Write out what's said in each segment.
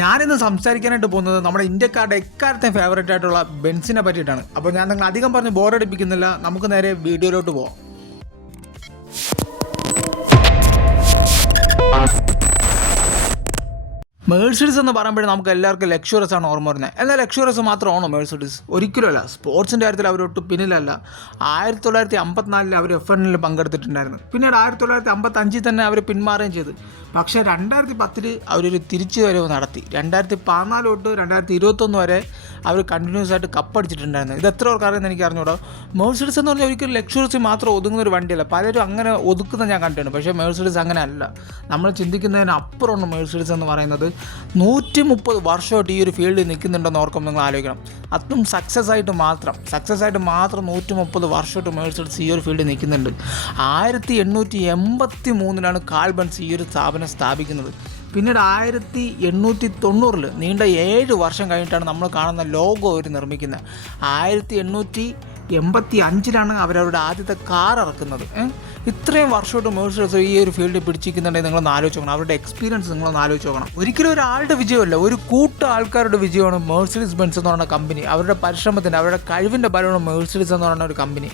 ഞാനിന്ന് സംസാരിക്കാനായിട്ട് പോകുന്നത് നമ്മുടെ ഇന്ത്യക്കാരുടെ എക്കാലത്തെ ഫേവറേറ്റ് ആയിട്ടുള്ള ബെൻസിനെ പറ്റിയിട്ടാണ്. അപ്പോൾ ഞാൻ നിങ്ങൾ അധികം പറഞ്ഞ് ബോറടിപ്പിക്കുന്നില്ല നമുക്ക് നേരെ വീഡിയോയിലോട്ട് പോവാം. മേഴ്സിഡീസ് എന്ന് പറയുമ്പോഴേ നമുക്ക് എല്ലാവർക്കും ലക്ഷറസ് ആണ് ഓർമ്മ വരുന്നത്. എന്നാൽ ലക്ഷറസ് മാത്രമാണോ മേഴ്സിഡീസ് ഒരിക്കലുമല്ല. സ്പോർട്സിന്റെ കാര്യത്തിൽ അവരൊട്ടും പിന്നിലല്ല. ആയിരത്തി തൊള്ളായിരത്തി അമ്പത്തിനാലിൽ അവർ എഫ് എണ്ണിൽ പങ്കെടുത്തിട്ടുണ്ടായിരുന്നു. പിന്നീട് ആയിരത്തി തൊള്ളായിരത്തി അമ്പത്തഞ്ചിൽ തന്നെ അവർ പിന്മാറുകയും ചെയ്തു. പക്ഷേ രണ്ടായിരത്തി പത്തിൽ അവരൊരു തിരിച്ചു വരവ് നടത്തി. രണ്ടായിരത്തി പതിനാല് തൊട്ട് രണ്ടായിരത്തി ഇരുപത്തൊന്ന് വരെ അവർ കണ്ടിന്യൂസ് ആയിട്ട് കപ്പടിച്ചിട്ടുണ്ടായിരുന്നു ഇത് എത്ര ആൾക്കാരെന്ന് എനിക്ക് അറിഞ്ഞൂടാ. മേഴ്സിഡീസ് എന്ന് പറഞ്ഞാൽ ഒരിക്കലും ലക്ഷറീസ് മാത്രം ഒതുങ്ങുന്ന ഒരു വണ്ടിയല്ല. പലരും അങ്ങനെ ഒതുക്കുന്ന ഞാൻ കണ്ടിട്ടുണ്ട്. പക്ഷേ മേഴ്സിഡീസ് അങ്ങനെ അല്ല. നമ്മൾ ചിന്തിക്കുന്നതിന് അപ്പുറമാണ് മേഴ്സിഡീസ് എന്ന് പറയുന്നത്. നൂറ്റി മുപ്പത് വർഷമായിട്ട് ഈ ഒരു ഫീൽഡിൽ നിൽക്കുന്നുണ്ടെന്ന് ഓർക്കുമ്പോൾ നിങ്ങൾ ആലോചിക്കണം. അതും സക്സസ് ആയിട്ട് മാത്രം. സക്സസ് ആയിട്ട് മാത്രം നൂറ്റി മുപ്പത് വർഷമായിട്ട് മേഴ്സിഡീസ് ഈ ഒരു ഫീൽഡിൽ നിൽക്കുന്നുണ്ട്. ആയിരത്തി എണ്ണൂറ്റി എൺപത്തി മൂന്നിലാണ് കാൽബൻസ് ഈ ഒരു സ്ഥാപനം സ്ഥാപിക്കുന്നത്. പിന്നീട് ആയിരത്തി എണ്ണൂറ്റി തൊണ്ണൂറിൽ നീണ്ട ഏഴ് വർഷം കഴിഞ്ഞിട്ടാണ് നമ്മൾ കാണുന്ന ലോഗോ അവർ നിർമ്മിക്കുന്നത് ആയിരത്തി എണ്ണൂറ്റി എൺപത്തി അഞ്ചിലാണ് അവരവരുടെ ആദ്യത്തെ കാർ ഇറക്കുന്നത്? ഇത്രയും വർഷമായിട്ട് മേഴ്സേഴ്സ് ഈ ഒരു ഫീൽഡിൽ പിടിച്ചിരിക്കുന്നുണ്ടെങ്കിൽ നിങ്ങളൊന്ന് ആലോചിച്ച് നോക്കണം. അവരുടെ എക്സ്പീരിയൻസ് നിങ്ങളൊന്ന് ആലോചിച്ച് നോക്കണം. ഒരിക്കലും ഒരാളുടെ വിജയമല്ല ഒരു കൂട്ട ആൾക്കാരുടെ വിജയമാണ് മേഴ്സിഡീസ് ബെൻസ് എന്ന് പറയുന്ന കമ്പനി അവരുടെ പരിശ്രമത്തിന്റെ അവരുടെ കഴിവിന്റെ ബലമാണ് മേഴ്സിഡീസ് എന്ന് പറയുന്ന ഒരു കമ്പനി?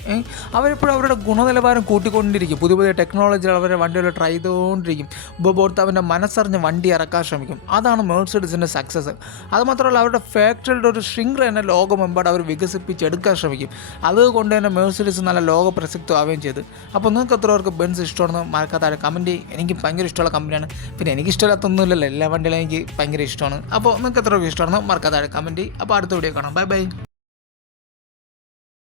അവരെപ്പോഴും അവരുടെ ഗുണനിലവാരം കൂട്ടിക്കൊണ്ടിരിക്കും. പുതിയ പുതിയ ടെക്നോളജികൾ അവരുടെ വണ്ടികൾ ട്രൈ ചെയ്തുകൊണ്ടിരിക്കും. ഉപഭോക്താവിന്റെ മനസ്സറിഞ്ഞ് വണ്ടി ഇറക്കാൻ ശ്രമിക്കും. അതാണ് മേഴ്സിഡീസിന്റെ സക്സസ് അതുമാത്രമല്ല അവരുടെ ഫാക്ടറിയുടെ ഒരു ശൃംഖല തന്നെ ലോകമെമ്പാട് അവർ വികസിപ്പിച്ചെടുക്കാൻ ശ്രമിക്കും. അതുകൊണ്ട് തന്നെ മേഴ്സിഡീസ് നല്ല ലോക പ്രസക്തമാവുകയും ചെയ്തു. അപ്പോൾ നിങ്ങൾക്ക് എത്ര പേർക്ക് ബെൻസ് ഇഷ്ടമാണെന്ന് മറക്കാത്ത കമന്റ് എനിക്ക് ഭയങ്കര ഇഷ്ടമുള്ള കമ്പനിയാണ് പിന്നെ എനിക്ക് ഇഷ്ടമില്ലാത്തൊന്നുമില്ലല്ലോ. എല്ലാ വണ്ടികളും എനിക്ക് ഭയങ്കര ഇഷ്ടമാണ്. അപ്പോൾ നിങ്ങൾക്ക് എത്ര പേർക്ക് ഇഷ്ടമാണെന്ന് മറക്കാത്ത കമന്റ് അപ്പോൾ അടുത്ത വീഡിയോ കാണാം. Bye bye